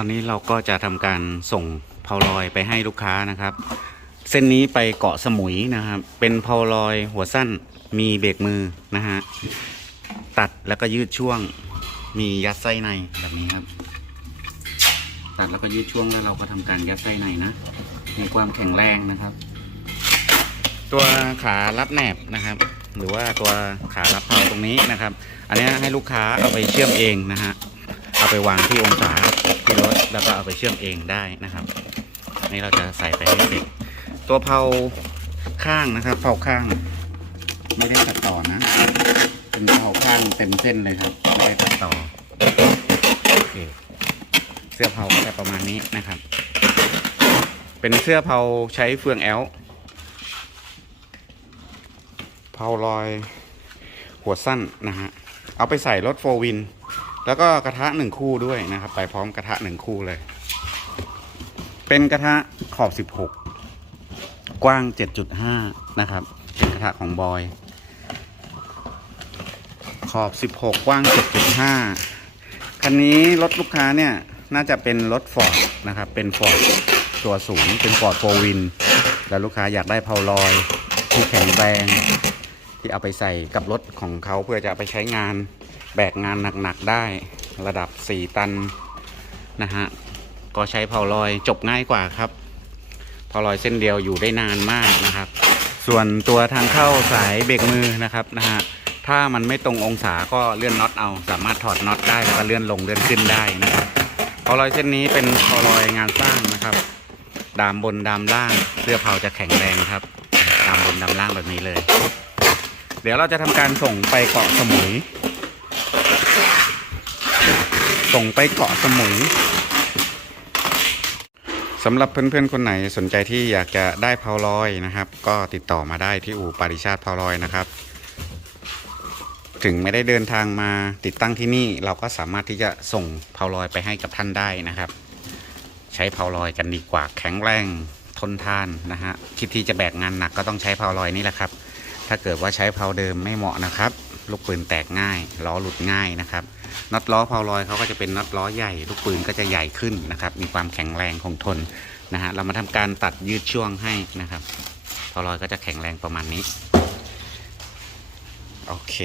ตอนนี้เราก็จะทำการส่งเพาลอยไปให้ลูกค้านะครับ เส้นนี้ไปเกาะสมุยนะครับ เป็นเพาลอยหัวสั้นมีเบรกมือนะฮะตัดแล้วก็ยืดช่วง มียัดไส้ในแบบนี้ครับ ตัดแล้วก็ยืดช่วงแล้วเราก็ทำการยัดไส้ในนะมีความแข็งแรงนะครับ ตัวขารับแหนบนะครับ หรือว่าตัวขารับเพาตรงนี้นะครับ อันนี้ให้ลูกค้าเอาไปเชื่อมเองนะฮะเอาไปวางที่องศา แล้วก็เอาไปเชื่อมเองได้นะครับ นี่เราจะใส่ไปให้เสร็จตัวเพาข้างนะครับเพาข้าง ไม่ได้ตัดต่อนะ เป็นเพาข้างเต็มเส้นเลยครับ ไม่ได้ตัดต่อโอเคเสื้อเพาก็จะประมาณนี้นะครับ เป็นเสื้อเพาใช้เฟืองแอลเพาลอยหัวสั้นนะฮะ เอาไปใส่รถโฟวิน แล้วก็กระทะหนึ่งคู่ด้วยนะครับ ไปพร้อมกระทะหนึ่งคู่เลย เป็นกระทะขอบ 16 กว้าง 7.5 นะครับ เป็นกระทะของบอย ขอบ 16 กว้าง 7.5 คันนี้รถลูกค้าเนี่ยน่าจะเป็นรถฟอร์ดนะครับ เป็นฟอร์ดตัวสูง เป็นฟอร์ดโฟวิน แล้วลูกค้าอยากได้เพาลอยที่แข็งแรงที่เอาไปใส่กับรถของเขาเพื่อจะไปใช้งาน แบกงานหนักๆได้ระดับ 4 ตันนะฮะ ก็ใช้เผาลอยจบง่ายกว่าครับเผาลอยเส้นเดียวอยู่ได้นานมากนะครับ ส่วนตัวทางเข้าสายเบรกมือนะครับนะฮะถ้ามันไม่ตรงองศาก็เลื่อนน็อตเอา สามารถถอดน็อตได้แล้วก็เลื่อนลงเลื่อนขึ้นได้นะครับเผาลอยเส้นนี้เป็นเผาลอยงานสร้างนะครับ ดามบนดามล่างเสื้อเผาจะแข็งแรงครับ ดามบนดามล่างแบบนี้เลย เดี๋ยวเราจะทำการส่งไปเกาะสมุย ส่งไปเกาะสมุยสำหรับเพื่อนๆคนไหนสนใจที่อยากจะได้เพาลอยนะครับ ก็ติดต่อมาได้ที่อู่ปาริชาติเพาลอยนะครับ ถึงไม่ได้เดินทางมาติดตั้งที่นี่ เราก็สามารถที่จะส่งเพาลอยไปให้กับท่านได้นะครับ ใช้เพาลอยกันดีกว่าแข็งแรงทนทานนะฮะคิดที่จะแบกงานหนักก็ต้องใช้เพาลอยนี่แหละครับ ถ้าเกิดว่าใช้เพาเดิมไม่เหมาะนะครับ ลูกปืนแตกง่ายล้อหลุดง่ายนะครับน็อตล้อเพาลอยเขาก็จะเป็นน็อตล้อใหญ่ ลูกปืนก็จะใหญ่ขึ้นนะครับ มีความแข็งแรงคงทนนะฮะเรามาทำการตัดยืดช่วงให้นะครับเพาลอยก็จะแข็งแรงประมาณนี้ โอเค